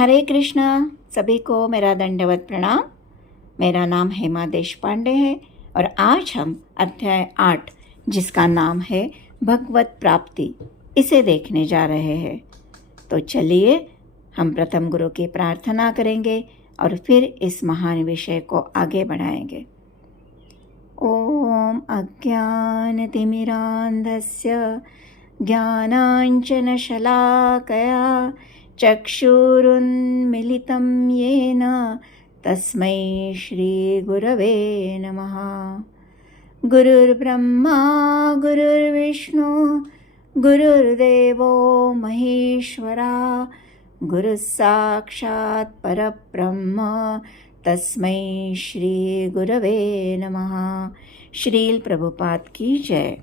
हरे कृष्णा। सभी को मेरा दंडवत प्रणाम। मेरा नाम हेमा देशपांडे है और आज हम अध्याय 8 जिसका नाम है भगवत प्राप्ति, इसे देखने जा रहे हैं। तो चलिए हम प्रथम गुरु की प्रार्थना करेंगे और फिर इस महान विषय को आगे बढ़ाएंगे। ओम अज्ञानतिमिरान्धस्य ज्ञानाञ्जनशलाकया चक्षुरुन्मिलितं येन तस्मै श्रीगुरवे नमः। गुरुर्ब्रह्मा गुरुर्विष्णु गुरुर्देवो महेश्वरा, गुरुः साक्षात् परब्रह्म तस्मै श्रीगुरवे नमः। श्रील प्रभुपाद की जय।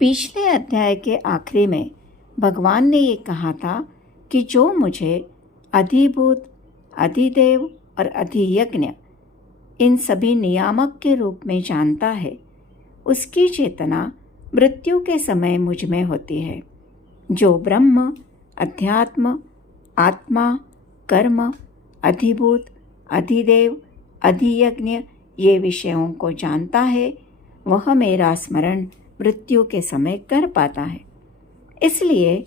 पिछले अध्याय के आखिरी में भगवान ने ये कहा था कि जो मुझे अधिभूत, अधिदेव और अधियज्ञ इन सभी नियामक के रूप में जानता है, उसकी चेतना मृत्यु के समय मुझ में होती है। जो ब्रह्म, अध्यात्म, आत्मा, कर्म, अधिभूत, अधिदेव, अधियज्ञ ये विषयों को जानता है, वह मेरा स्मरण मृत्यु के समय कर पाता है। इसलिए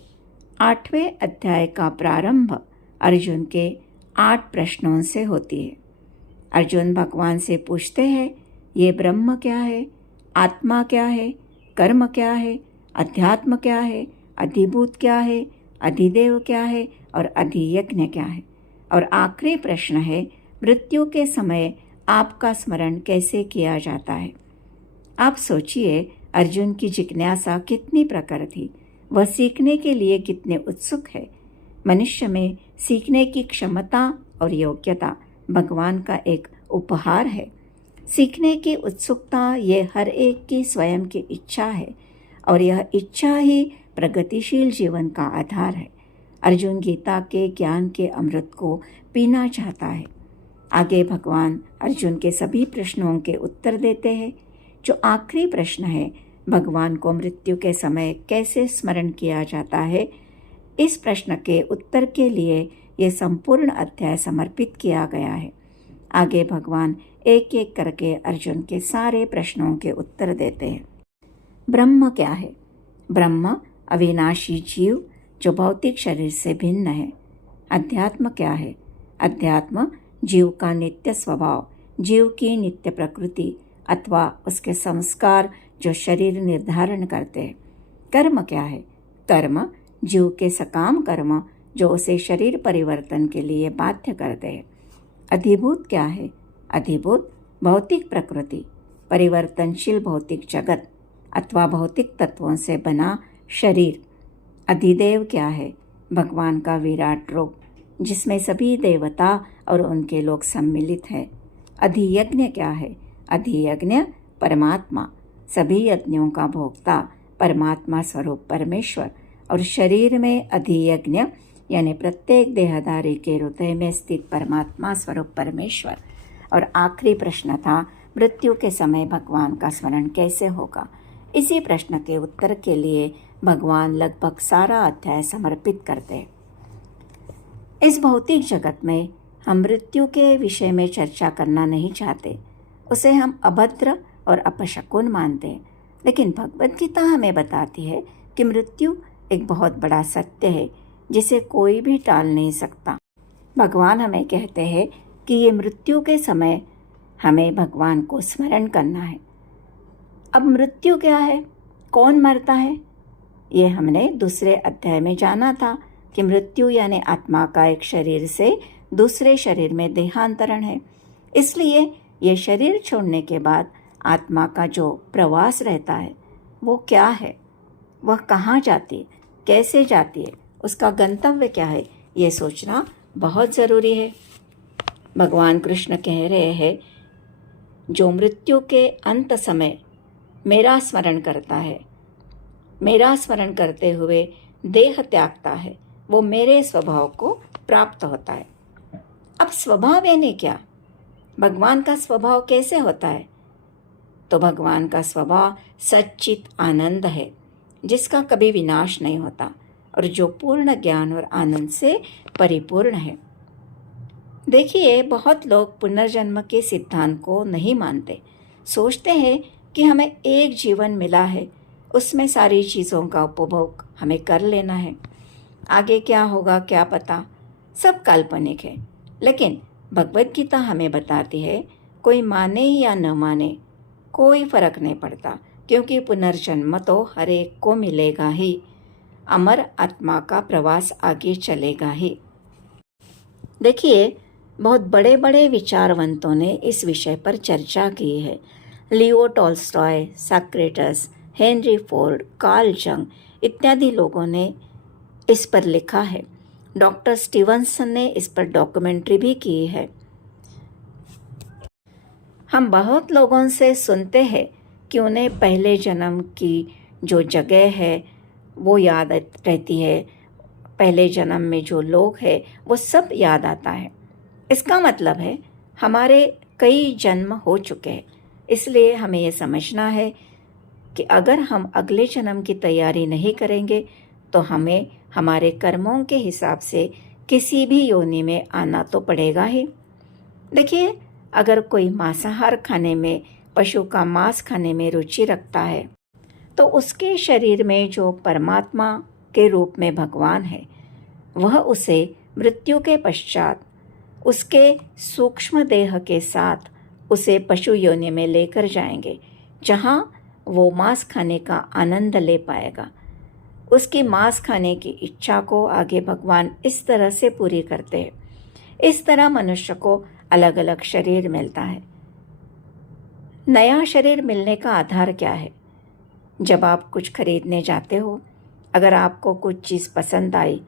8वें अध्याय का प्रारंभ अर्जुन के 8 प्रश्नों से होती है। अर्जुन भगवान से पूछते हैं, ये ब्रह्म क्या है, आत्मा क्या है, कर्म क्या है, अध्यात्म क्या है, अधिभूत क्या है, अधिदेव क्या है और अधियज्ञ क्या है। और आखिरी प्रश्न है, मृत्यु के समय आपका स्मरण कैसे किया जाता है। आप सोचिए, अर्जुन की जिज्ञासा कितनी प्रखर थी, वह सीखने के लिए कितने उत्सुक है। मनुष्य में सीखने की क्षमता और योग्यता भगवान का एक उपहार है। सीखने की उत्सुकता ये हर एक की स्वयं की इच्छा है और यह इच्छा ही प्रगतिशील जीवन का आधार है। अर्जुन गीता के ज्ञान के अमृत को पीना चाहता है। आगे भगवान अर्जुन के सभी प्रश्नों के उत्तर देते हैं। जो आखिरी प्रश्न है, भगवान को मृत्यु के समय कैसे स्मरण किया जाता है, इस प्रश्न के उत्तर के लिए यह संपूर्ण अध्याय समर्पित किया गया है। आगे भगवान एक एक करके अर्जुन के सारे प्रश्नों के उत्तर देते हैं। ब्रह्म क्या है? ब्रह्म अविनाशी जीव जो भौतिक शरीर से भिन्न है। अध्यात्म क्या है? अध्यात्म जीव का नित्य स्वभाव, जीव की नित्य प्रकृति अथवा उसके संस्कार जो शरीर निर्धारण करते हैं। कर्म क्या है? कर्म जीव के सकाम कर्म जो उसे शरीर परिवर्तन के लिए बाध्य करते हैं। अधिभूत क्या है? अधिभूत भौतिक प्रकृति, परिवर्तनशील भौतिक जगत अथवा भौतिक तत्वों से बना शरीर। अधिदेव क्या है? भगवान का विराट रूप जिसमें सभी देवता और उनके लोग सम्मिलित हैं। अधियज्ञ क्या है? अधियज्ञ परमात्मा, सभी यज्ञों का भोक्ता, परमात्मा स्वरूप परमेश्वर। और शरीर में अधियज्ञ यानी प्रत्येक देहधारी के हृदय में स्थित परमात्मा स्वरूप परमेश्वर। और आखिरी प्रश्न था, मृत्यु के समय भगवान का स्मरण कैसे होगा। इसी प्रश्न के उत्तर के लिए भगवान लगभग सारा अध्याय समर्पित करते हैं। इस भौतिक जगत में हम मृत्यु के विषय में चर्चा करना नहीं चाहते, उसे हम अभद्र और अपशकुन मानते हैं। लेकिन भगवद गीता हमें बताती है कि मृत्यु एक बहुत बड़ा सत्य है जिसे कोई भी टाल नहीं सकता। भगवान हमें कहते हैं कि ये मृत्यु के समय हमें भगवान को स्मरण करना है। अब मृत्यु क्या है, कौन मरता है, ये हमने दूसरे अध्याय में जाना था कि मृत्यु यानी आत्मा का एक शरीर से दूसरे शरीर में देहांतरण है। इसलिए ये शरीर छोड़ने के बाद आत्मा का जो प्रवास रहता है वो क्या है, वह कहाँ जाती है, कैसे जाती है, उसका गंतव्य क्या है, ये सोचना बहुत ज़रूरी है। भगवान कृष्ण कह रहे हैं, जो मृत्यु के अंत समय मेरा स्मरण करता है, मेरा स्मरण करते हुए देह त्यागता है, वो मेरे स्वभाव को प्राप्त होता है। अब स्वभाव यानी क्या? भगवान का स्वभाव कैसे होता है? तो भगवान का स्वभाव सच्चित आनंद है जिसका कभी विनाश नहीं होता और जो पूर्ण ज्ञान और आनंद से परिपूर्ण है। देखिए, बहुत लोग पुनर्जन्म के सिद्धांत को नहीं मानते। सोचते हैं कि हमें एक जीवन मिला है, उसमें सारी चीज़ों का उपभोग हमें कर लेना है, आगे क्या होगा क्या पता, सब काल्पनिक है। लेकिन भगवत गीता हमें बताती है, कोई माने या न माने कोई फर्क नहीं पड़ता, क्योंकि पुनर्जन्म तो हर एक को मिलेगा ही। अमर आत्मा का प्रवास आगे चलेगा ही। देखिए, बहुत बड़े बड़े विचारवंतों ने इस विषय पर चर्चा की है। Leo Tolstoy, Socrates, Henry Ford, Carl Jung इत्यादि लोगों ने इस पर लिखा है। डॉक्टर स्टीवनसन ने इस पर डॉक्यूमेंट्री भी की है। हम बहुत लोगों से सुनते हैं कि उन्हें पहले जन्म की जो जगह है वो याद रहती है, पहले जन्म में जो लोग हैं वो सब याद आता है। इसका मतलब है हमारे कई जन्म हो चुके हैं। इसलिए हमें ये समझना है कि अगर हम अगले जन्म की तैयारी नहीं करेंगे तो हमें हमारे कर्मों के हिसाब से किसी भी योनि में आना तो पड़ेगा ही। देखिए, अगर कोई मांसाहार खाने में, पशु का मांस खाने में रुचि रखता है तो उसके शरीर में जो परमात्मा के रूप में भगवान है वह उसे मृत्यु के पश्चात उसके सूक्ष्म देह के साथ उसे पशु योनि में लेकर जाएंगे, जहाँ वो मांस खाने का आनंद ले पाएगा। उसकी मांस खाने की इच्छा को आगे भगवान इस तरह से पूरी करते हैं। इस तरह मनुष्य को अलग अलग शरीर मिलता है। नया शरीर मिलने का आधार क्या है? जब आप कुछ खरीदने जाते हो, अगर आपको कुछ चीज़ पसंद आई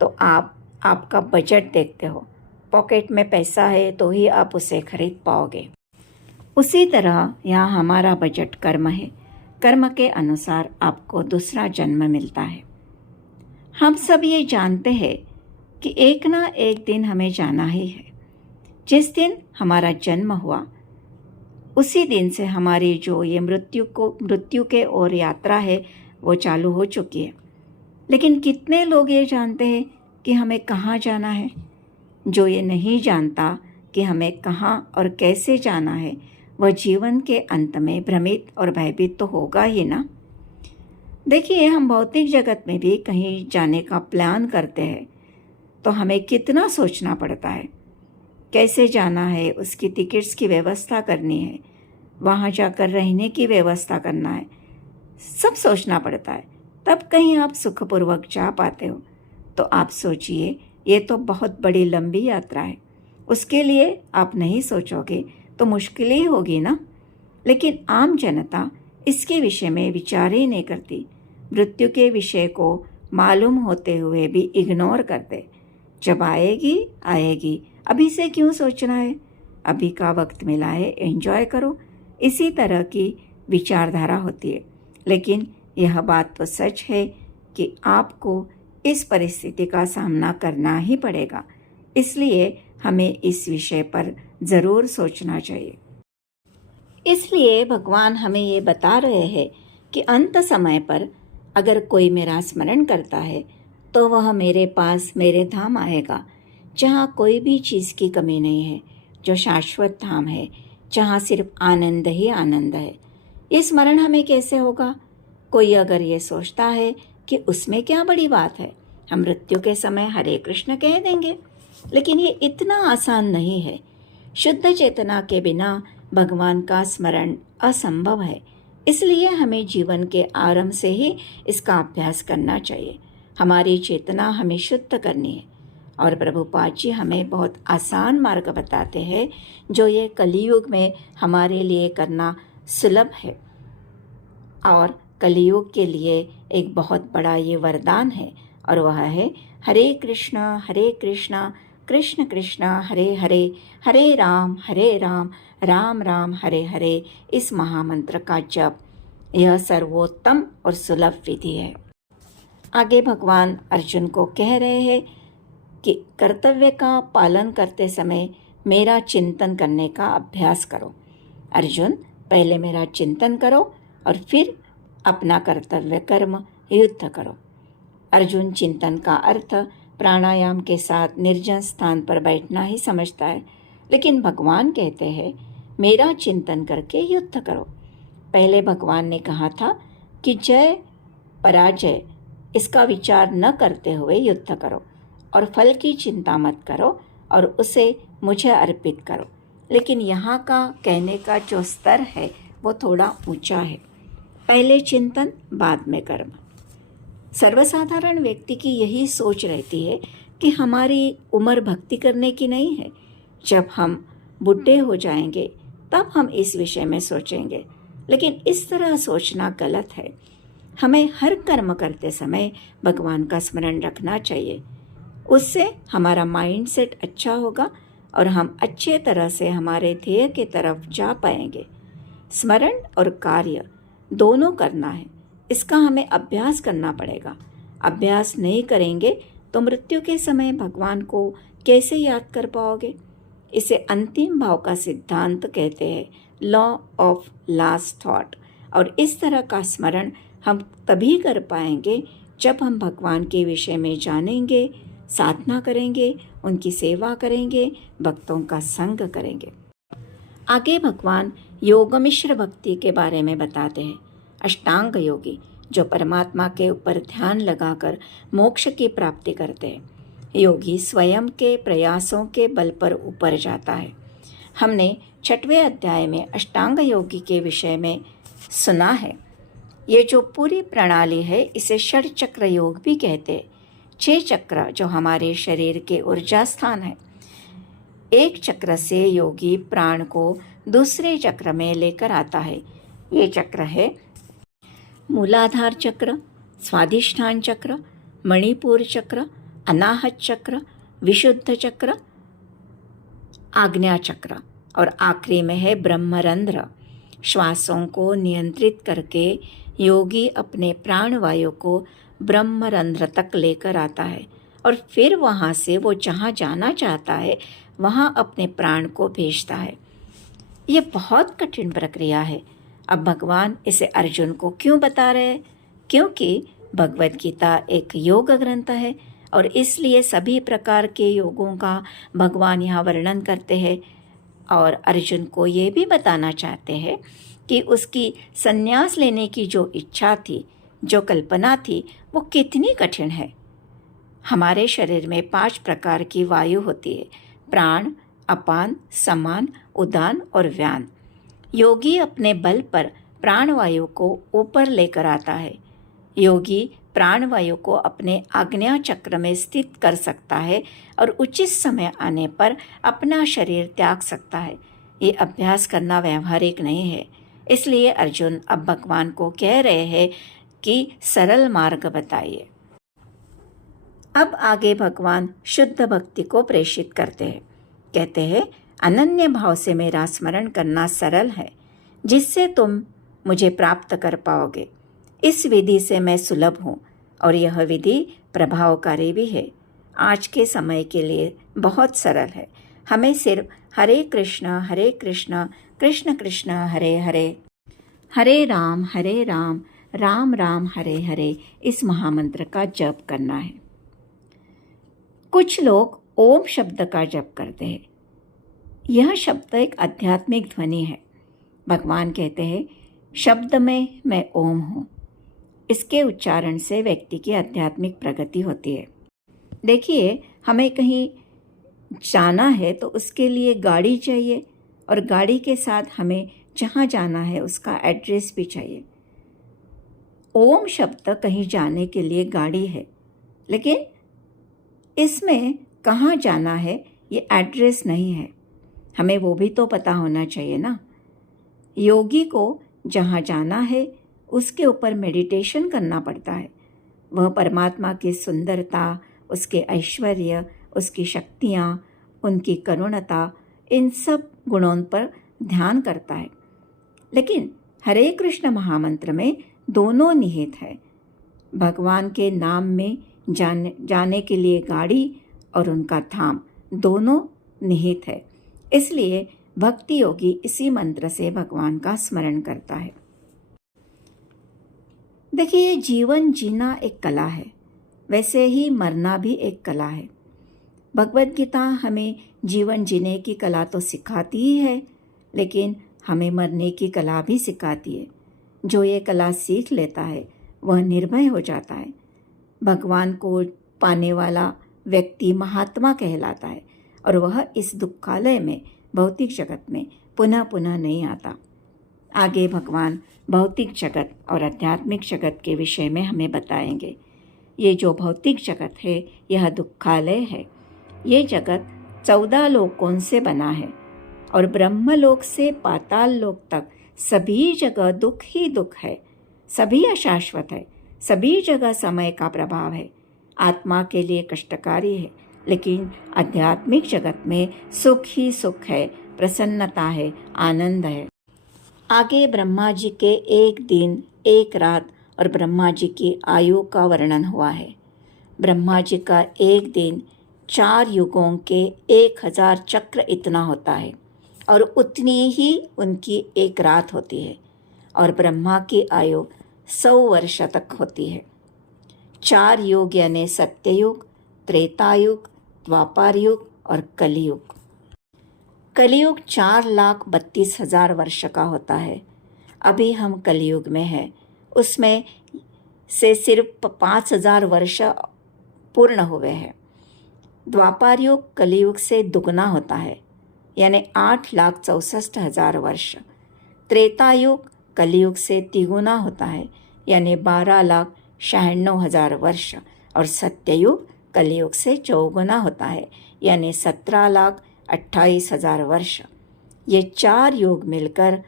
तो आप आपका बजट देखते हो, पॉकेट में पैसा है तो ही आप उसे खरीद पाओगे। उसी तरह यहाँ हमारा बजट कर्म है। कर्म के अनुसार आपको दूसरा जन्म मिलता है। हम सब ये जानते हैं कि एक ना एक दिन हमें जाना ही है। जिस दिन हमारा जन्म हुआ उसी दिन से हमारी जो ये मृत्यु के ओर यात्रा है वो चालू हो चुकी है। लेकिन कितने लोग ये जानते हैं कि हमें कहाँ जाना है? जो ये नहीं जानता कि हमें कहाँ और कैसे जाना है, वह जीवन के अंत में भ्रमित और भयभीत तो होगा ही ना। देखिए, हम भौतिक जगत में भी कहीं जाने का प्लान करते हैं तो हमें कितना सोचना पड़ता है। कैसे जाना है, उसकी टिकट्स की व्यवस्था करनी है, वहाँ जाकर रहने की व्यवस्था करना है, सब सोचना पड़ता है। तब कहीं आप सुखपूर्वक जा पाते हो। तो आप सोचिए, ये तो बहुत बड़ी लंबी यात्रा है। उसके लिए आप नहीं सोचोगे तो मुश्किल ही होगी ना। लेकिन आम जनता इसके विषय में विचार ही नहीं करती। मृत्यु के विषय को मालूम होते हुए भी इग्नोर करते। जब आएगी आएगी, अभी से क्यों सोचना है, अभी का वक्त मिला है, एंजॉय करो। इसी तरह की विचारधारा होती है। लेकिन यह बात तो सच है कि आपको इस परिस्थिति का सामना करना ही पड़ेगा। इसलिए हमें इस विषय पर ज़रूर सोचना चाहिए। इसलिए भगवान हमें ये बता रहे हैं कि अंत समय पर अगर कोई मेरा स्मरण करता है तो वह मेरे पास, मेरे धाम आएगा, जहाँ कोई भी चीज़ की कमी नहीं है, जो शाश्वत धाम है, जहाँ सिर्फ आनंद ही आनंद है। ये स्मरण हमें कैसे होगा? कोई अगर ये सोचता है कि उसमें क्या बड़ी बात है, हम मृत्यु के समय हरे कृष्ण कह देंगे, लेकिन ये इतना आसान नहीं है। शुद्ध चेतना के बिना भगवान का स्मरण असंभव है। इसलिए हमें जीवन के आरंभ से ही इसका अभ्यास करना चाहिए। हमारी चेतना हमें शुद्ध करनी है। और प्रभुपाद जी हमें बहुत आसान मार्ग बताते हैं, जो ये कलियुग में हमारे लिए करना सुलभ है। और कलियुग के लिए एक बहुत बड़ा ये वरदान है, और वह है हरे कृष्णा कृष्ण कृष्ण हरे हरे, हरे राम राम राम हरे हरे। इस महामंत्र का जप यह सर्वोत्तम और सुलभ विधि है। आगे भगवान अर्जुन को कह रहे हैं कि कर्तव्य का पालन करते समय मेरा चिंतन करने का अभ्यास करो। अर्जुन, पहले मेरा चिंतन करो और फिर अपना कर्तव्य कर्म युद्ध करो। अर्जुन चिंतन का अर्थ प्राणायाम के साथ निर्जन स्थान पर बैठना ही समझता है, लेकिन भगवान कहते हैं मेरा चिंतन करके युद्ध करो। पहले भगवान ने कहा था कि जय पराजय इसका विचार न करते हुए युद्ध करो और फल की चिंता मत करो और उसे मुझे अर्पित करो। लेकिन यहाँ का कहने का जो स्तर है वो थोड़ा ऊंचा है। पहले चिंतन बाद में कर्म। सर्वसाधारण व्यक्ति की यही सोच रहती है कि हमारी उम्र भक्ति करने की नहीं है, जब हम बूढ़े हो जाएंगे तब हम इस विषय में सोचेंगे। लेकिन इस तरह सोचना गलत है। हमें हर कर्म करते समय भगवान का स्मरण रखना चाहिए। उससे हमारा माइंड सेट अच्छा होगा और हम अच्छे तरह से हमारे ध्येय के तरफ जा पाएंगे। स्मरण और कार्य दोनों करना है, इसका हमें अभ्यास करना पड़ेगा। अभ्यास नहीं करेंगे तो मृत्यु के समय भगवान को कैसे याद कर पाओगे? इसे अंतिम भाव का सिद्धांत कहते हैं, लॉ ऑफ लास्ट थॉट। और इस तरह का स्मरण हम तभी कर पाएंगे जब हम भगवान के विषय में जानेंगे, साधना करेंगे, उनकी सेवा करेंगे, भक्तों का संग करेंगे। आगे भगवान योग मिश्र भक्ति के बारे में बताते हैं। अष्टांग योगी जो परमात्मा के ऊपर ध्यान लगाकर मोक्ष की प्राप्ति करते हैं। योगी स्वयं के प्रयासों के बल पर ऊपर जाता है। हमने 6वें अध्याय में अष्टांग योगी के विषय में सुना है। ये जो पूरी प्रणाली है इसे षड चक्र योग भी कहते हैं। 6 चक्र जो हमारे शरीर के ऊर्जा स्थान है। एक चक्र से योगी प्राण को दूसरे चक्र में लेकर आता है। ये चक्र है मूलाधार चक्र, स्वाधिष्ठान चक्र, मणिपुर चक्र, अनाहत चक्र, विशुद्ध चक्र, आज्ञा चक्र और आखिरी में है ब्रह्मरंध्र। श्वासों को नियंत्रित करके योगी अपने प्राणवायु को ब्रह्मरंध्र तक लेकर आता है और फिर वहाँ से वो जहाँ जाना चाहता है वहाँ अपने प्राण को भेजता है। ये बहुत कठिन प्रक्रिया है। अब भगवान इसे अर्जुन को क्यों बता रहे हैं? क्योंकि भगवद गीता एक योग ग्रंथ है और इसलिए सभी प्रकार के योगों का भगवान यहाँ वर्णन करते हैं और अर्जुन को ये भी बताना चाहते हैं कि उसकी संन्यास लेने की जो इच्छा थी, जो कल्पना थी, वो कितनी कठिन है। हमारे शरीर में 5 प्रकार की वायु होती है, प्राण, अपान, समान, उदान और व्यान। योगी अपने बल पर प्राणवायु को ऊपर लेकर आता है। योगी प्राणवायु को अपने आज्ञा चक्र में स्थित कर सकता है और उचित समय आने पर अपना शरीर त्याग सकता है। ये अभ्यास करना व्यावहारिक नहीं है। इसलिए अर्जुन अब भगवान को कह रहे हैं कि सरल मार्ग बताइए। अब आगे भगवान शुद्ध भक्ति को प्रेषित करते हैं। कहते हैं अनन्य भाव से मेरा स्मरण करना सरल है, जिससे तुम मुझे प्राप्त कर पाओगे। इस विधि से मैं सुलभ हूँ और यह विधि प्रभावकारी भी है। आज के समय के लिए बहुत सरल है। हमें सिर्फ हरे कृष्ण कृष्ण कृष्ण हरे हरे, हरे राम राम राम हरे हरे इस महामंत्र का जप करना है। कुछ लोग ओम शब्द का जप करते हैं। यह शब्द एक आध्यात्मिक ध्वनि है। भगवान कहते हैं शब्द में मैं ओम हूँ। इसके उच्चारण से व्यक्ति की आध्यात्मिक प्रगति होती है। देखिए, हमें कहीं जाना है तो उसके लिए गाड़ी चाहिए और गाड़ी के साथ हमें जहाँ जाना है उसका एड्रेस भी चाहिए। ओम शब्द कहीं जाने के लिए गाड़ी है, लेकिन इसमें कहाँ जाना है ये एड्रेस नहीं है। हमें वो भी तो पता होना चाहिए ना। योगी को जहाँ जाना है उसके ऊपर मेडिटेशन करना पड़ता है। वह परमात्मा की सुंदरता, उसके ऐश्वर्य, उसकी शक्तियाँ, उनकी करुणता, इन सब गुणों पर ध्यान करता है। लेकिन हरे कृष्ण महामंत्र में दोनों निहित है। भगवान के नाम में जाने के लिए गाड़ी और उनका धाम दोनों निहित है। इसलिए भक्ति योगी इसी मंत्र से भगवान का स्मरण करता है। देखिए, जीवन जीना एक कला है। वैसे ही मरना भी एक कला है। भगवद गीता हमें जीवन जीने की कला तो सिखाती ही है, लेकिन हमें मरने की कला भी सिखाती है। जो ये कला सीख लेता है वह निर्भय हो जाता है। भगवान को पाने वाला व्यक्ति महात्मा कहलाता है और वह इस दुखालय में, भौतिक जगत में पुनः पुनः नहीं आता। आगे भगवान भौतिक जगत और आध्यात्मिक जगत के विषय में हमें बताएंगे। ये जो भौतिक जगत है यह दुखालय है। ये जगत 14 लोकों से बना है और ब्रह्मलोक से पाताल लोक तक सभी जगह दुख ही दुख है। सभी अशाश्वत है, सभी जगह समय का प्रभाव है। आत्मा के लिए कष्टकारी है, लेकिन आध्यात्मिक जगत में सुख ही सुख है, प्रसन्नता है, आनंद है। आगे ब्रह्मा जी के एक दिन एक रात और ब्रह्मा जी की आयु का वर्णन हुआ है। ब्रह्मा जी का एक दिन 4 युगों के 1000 चक्र इतना होता है और उतनी ही उनकी एक रात होती है। और ब्रह्मा की आयु 100 वर्ष तक होती है। 4 युग यानी सत्ययुग, त्रेतायुग, द्वापर युग और कलियुग। कलियुग 4,32,000 वर्ष का होता है। अभी हम कलियुग में हैं। उसमें से सिर्फ 5,000 वर्ष पूर्ण हुए हैं। द्वापर युग कलियुग से दुगना होता है, यानी 8,64,000 वर्ष। त्रेतायुग कलियुग से तिगुना होता है, यानी 12,96,000 वर्ष। और सत्ययुग कलियुग से चौगुना होता है, यानी 17,28,000 वर्ष। ये 4 युग मिलकर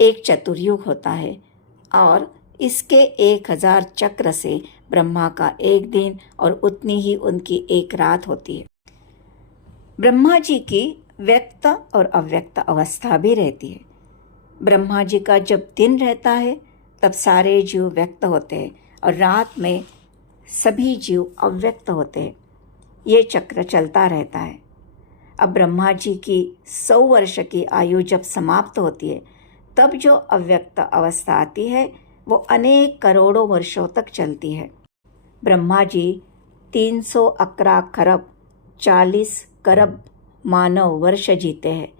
एक चतुर्युग होता है और इसके 1000 चक्र से ब्रह्मा का एक दिन और उतनी ही उनकी एक रात होती है। ब्रह्मा जी की व्यक्त और अव्यक्त अवस्था भी रहती है। ब्रह्मा जी का जब दिन रहता है तब सारे जीव व्यक्त होते हैं और रात में सभी जीव अव्यक्त होते हैं। ये चक्र चलता रहता है। अब ब्रह्मा जी की 100 वर्ष की आयु जब समाप्त होती है तब जो अव्यक्त अवस्था आती है वो अनेक करोड़ों वर्षों तक चलती है। ब्रह्मा जी 311 खरब 40 करब मानव वर्ष जीते हैं।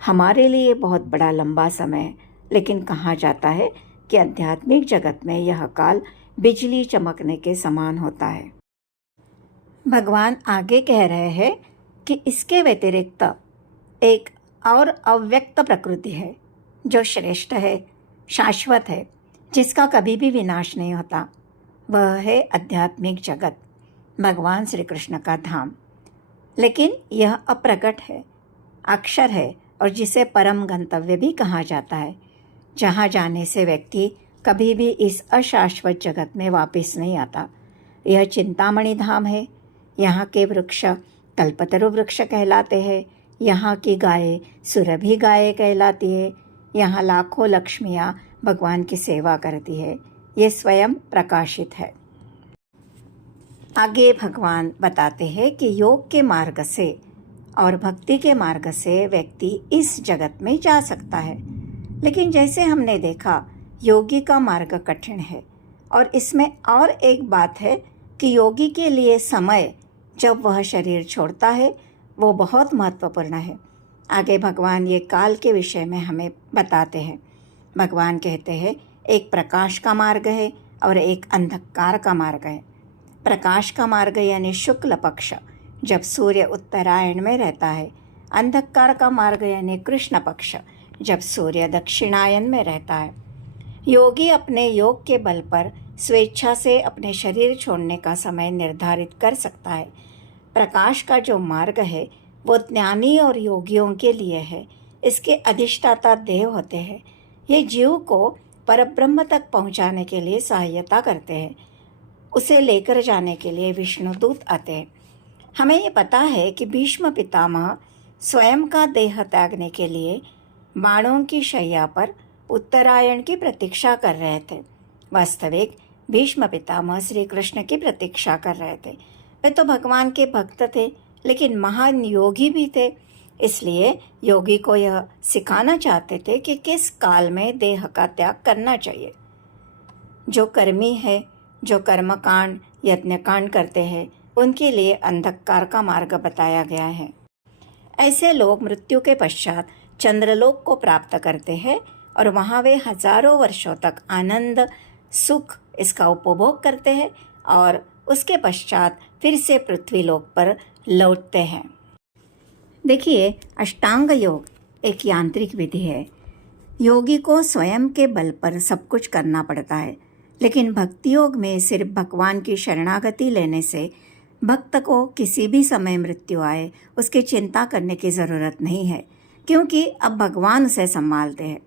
हमारे लिए बहुत बड़ा लंबा समय है, लेकिन कहा जाता है कि आध्यात्मिक जगत में यह काल बिजली चमकने के समान होता है। भगवान आगे कह रहे हैं कि इसके व्यतिरिक्त एक और अव्यक्त प्रकृति है जो श्रेष्ठ है, शाश्वत है, जिसका कभी भी विनाश नहीं होता। वह है आध्यात्मिक जगत, भगवान श्री कृष्ण का धाम। लेकिन यह अप्रकट है, अक्षर है और जिसे परम गंतव्य भी कहा जाता है, जहाँ जाने से व्यक्ति कभी भी इस अशाश्वत जगत में वापस नहीं आता। यह चिंतामणि धाम है। यहाँ के वृक्ष कल्पतरु वृक्ष कहलाते हैं। यहाँ की गायें सुरभि गायें कहलाती है। यहाँ लाखों लक्ष्मियाँ भगवान की सेवा करती है। ये स्वयं प्रकाशित है। आगे भगवान बताते हैं कि योग के मार्ग से और भक्ति के मार्ग से व्यक्ति इस जगत में जा सकता है। लेकिन जैसे हमने देखा, योगी का मार्ग कठिन है। और इसमें और एक बात है कि योगी के लिए समय जब वह शरीर छोड़ता है वो बहुत महत्वपूर्ण है। आगे भगवान ये काल के विषय में हमें बताते हैं। भगवान कहते हैं एक प्रकाश का मार्ग है और एक अंधकार का मार्ग है। प्रकाश का मार्ग यानी शुक्ल पक्ष, जब सूर्य उत्तरायण में रहता है। अंधकार का मार्ग यानी कृष्ण पक्ष, जब सूर्य दक्षिणायन में रहता है। योगी अपने योग के बल पर स्वेच्छा से अपने शरीर छोड़ने का समय निर्धारित कर सकता है। प्रकाश का जो मार्ग है वो ज्ञानी और योगियों के लिए है। इसके अधिष्ठाता देव होते हैं। ये जीव को परब्रह्म तक पहुंचाने के लिए सहायता करते हैं। उसे लेकर जाने के लिए विष्णुदूत आते हैं। हमें ये पता है कि भीष्म पितामह स्वयं का देह त्यागने के लिए बाणों की शैया पर उत्तरायण की प्रतीक्षा कर रहे थे। वास्तविक भीष्म पितामह श्री कृष्ण की प्रतीक्षा कर रहे थे। वे तो भगवान के भक्त थे, लेकिन महान योगी भी थे। इसलिए योगी को यह सिखाना चाहते थे कि किस काल में देह का त्याग करना चाहिए। जो कर्मी है, जो कर्मकांड यज्ञकांड करते हैं उनके लिए अंधकार का मार्ग बताया गया है। ऐसे लोग मृत्यु के पश्चात चंद्रलोक को प्राप्त करते हैं और वहाँ वे हजारों वर्षों तक आनंद सुख इसका उपभोग करते हैं और उसके पश्चात फिर से पृथ्वी लोक पर लौटते हैं। देखिए, अष्टांग योग एक यांत्रिक विधि है। योगी को स्वयं के बल पर सब कुछ करना पड़ता है, लेकिन भक्ति योग में सिर्फ भगवान की शरणागति लेने से भक्त को किसी भी समय मृत्यु आए उसकी चिंता करने की ज़रूरत नहीं है, क्योंकि अब भगवान उसे संभालते हैं।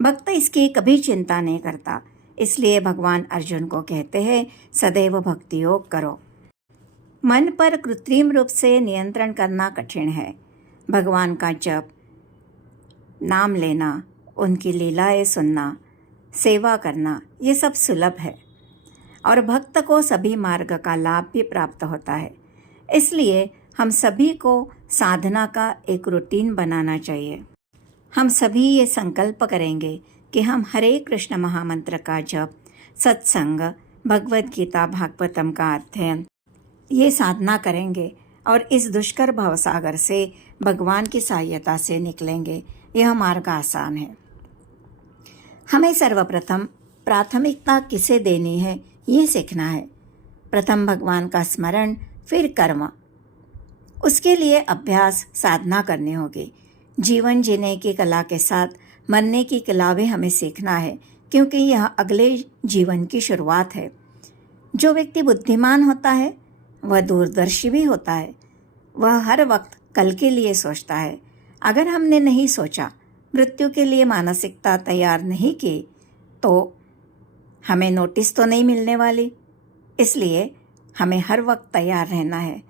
भक्त इसकी कभी चिंता नहीं करता। इसलिए भगवान अर्जुन को कहते हैं, सदैव भक्ति योग करो। मन पर कृत्रिम रूप से नियंत्रण करना कठिन है। भगवान का जप, नाम लेना, उनकी लीलाएं सुनना, सेवा करना, ये सब सुलभ है और भक्त को सभी मार्ग का लाभ भी प्राप्त होता है। इसलिए हम सभी को साधना का एक रूटीन बनाना चाहिए। हम सभी ये संकल्प करेंगे कि हम हरे कृष्ण महामंत्र का जप, सत्संग, भगवद गीता, भागवतम का अध्ययन, ये साधना करेंगे और इस दुष्कर भवसागर से भगवान की सहायता से निकलेंगे। यह मार्ग आसान है। हमें सर्वप्रथम प्राथमिकता किसे देनी है ये सीखना है। प्रथम भगवान का स्मरण, फिर कर्म। उसके लिए अभ्यास, साधना करनी होगी। जीवन जीने की कला के साथ मरने की कला भी हमें सीखना है, क्योंकि यह अगले जीवन की शुरुआत है। जो व्यक्ति बुद्धिमान होता है वह दूरदर्शी भी होता है। वह हर वक्त कल के लिए सोचता है। अगर हमने नहीं सोचा, मृत्यु के लिए मानसिकता तैयार नहीं की, तो हमें नोटिस तो नहीं मिलने वाली। इसलिए हमें हर वक्त तैयार रहना है।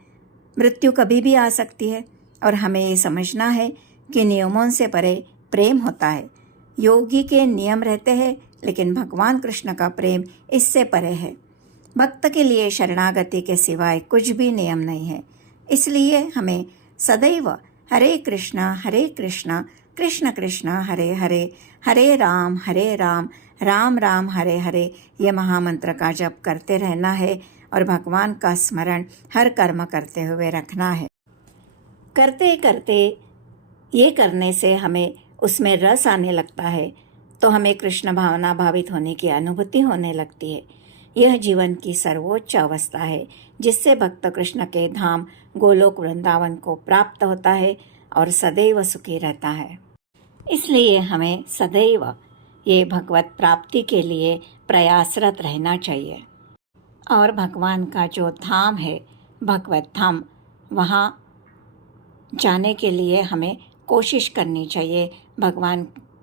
मृत्यु कभी भी आ सकती है और हमें ये समझना है कि नियमों से परे प्रेम होता है। योगी के नियम रहते हैं, लेकिन भगवान कृष्ण का प्रेम इससे परे है। भक्त के लिए शरणागति के सिवाय कुछ भी नियम नहीं है। इसलिए हमें सदैव हरे कृष्णा कृष्ण कृष्ण हरे हरे, हरे राम राम राम हरे हरे, ये महामंत्र का जप करते रहना है और भगवान का स्मरण हर कर्म करते हुए रखना है। करते करते ये करने से हमें उसमें रस आने लगता है, तो हमें कृष्ण भावना भावित होने की अनुभूति होने लगती है। यह जीवन की सर्वोच्च अवस्था है, जिससे भक्त कृष्ण के धाम गोलोक वृंदावन को प्राप्त होता है और सदैव सुखी रहता है। इसलिए हमें सदैव ये भगवत प्राप्ति के लिए प्रयासरत रहना चाहिए। और भगवान का जो धाम है, भगवत धाम, वहाँ जाने के लिए हमें कोशिश करनी चाहिए। भगवान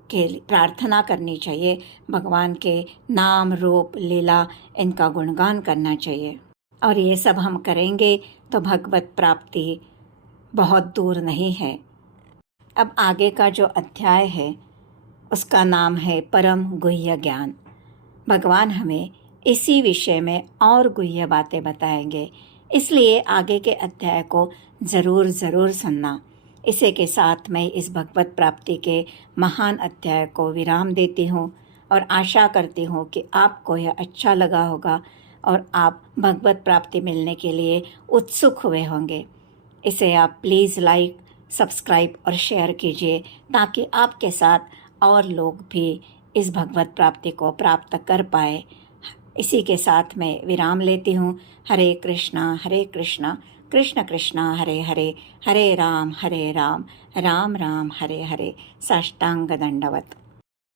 के प्रार्थना करनी चाहिए। भगवान के नाम, रूप, लीला, इनका गुणगान करना चाहिए। और ये सब हम करेंगे तो भगवत प्राप्ति बहुत दूर नहीं है। अब आगे का जो अध्याय है उसका नाम है परम गुह्य ज्ञान। भगवान हमें इसी विषय में और गुह्य बातें बताएंगे, इसलिए आगे के अध्याय को ज़रूर सुनना। इसी के साथ मैं इस भगवत प्राप्ति के महान अध्याय को विराम देती हूँ और आशा करती हूँ कि आपको यह अच्छा लगा होगा और आप भगवत प्राप्ति मिलने के लिए उत्सुक हुए होंगे। इसे आप प्लीज़ लाइक, सब्सक्राइब और शेयर कीजिए, ताकि आपके साथ और लोग भी इस भगवत प्राप्ति को प्राप्त कर पाए। इसी के साथ मैं विराम लेती हूँ। हरे कृष्णा कृष्ण कृष्ण हरे हरे, हरे राम राम राम हरे हरे। साष्टांग दंडवत।